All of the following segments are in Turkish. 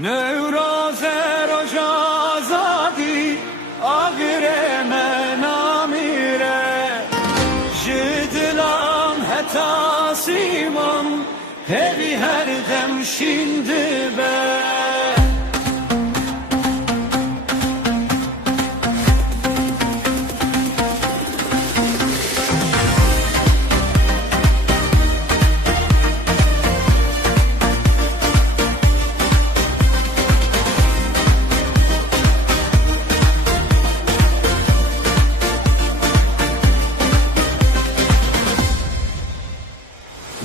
نوروز روژا زادی آگره من آمیره جدلان حتا سیمان هی her dem şimdi be.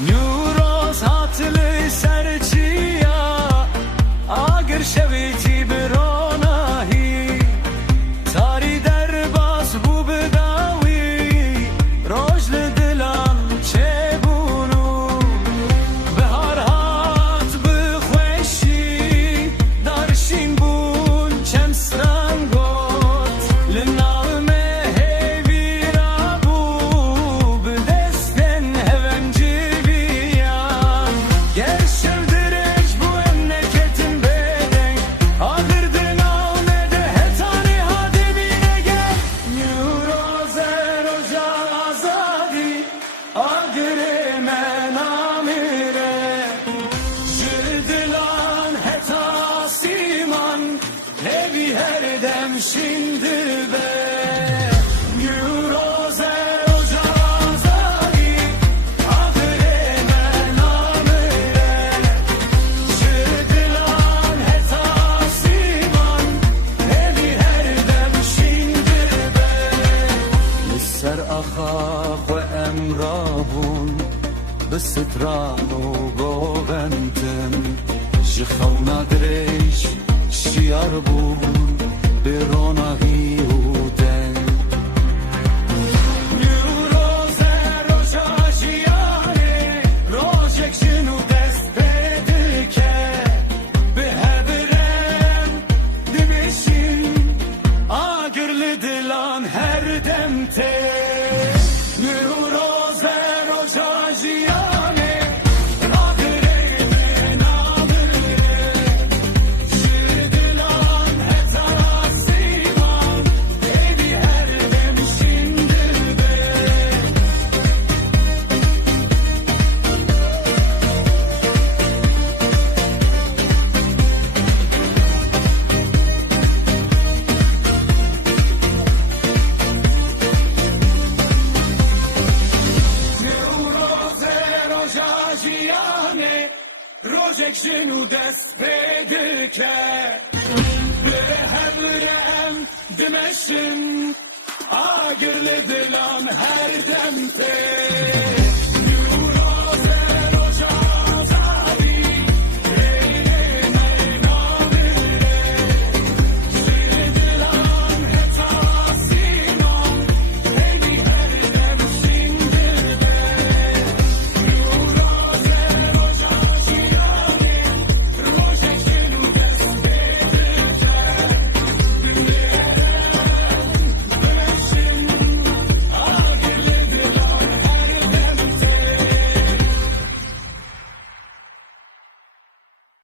نوروز هاتلی سرچیا آگر شویتی بروناهی تاری در باز بو بداوی روژل دلان چه بونو بهار هات بخوشی دارشین بون چم سرانگوت لناو مهوی را بو بدستن هونجی her dem şimdi be. Newroze roja zagi adre men amire şedilan hetasiman evi her dem şimdi be. Lisser akhak ve emrabun بسترانو گوونتم جخونا دريش شياربون بروناهي ودن نوروزه روژا جیانه روژک جنو دست بدکه به هبرم دمشین آگرلی دلان هر دمته نوروزه روژا جیانه روژک جنو دست پیدا که به همرم دمشن آگرلی دلان هر دم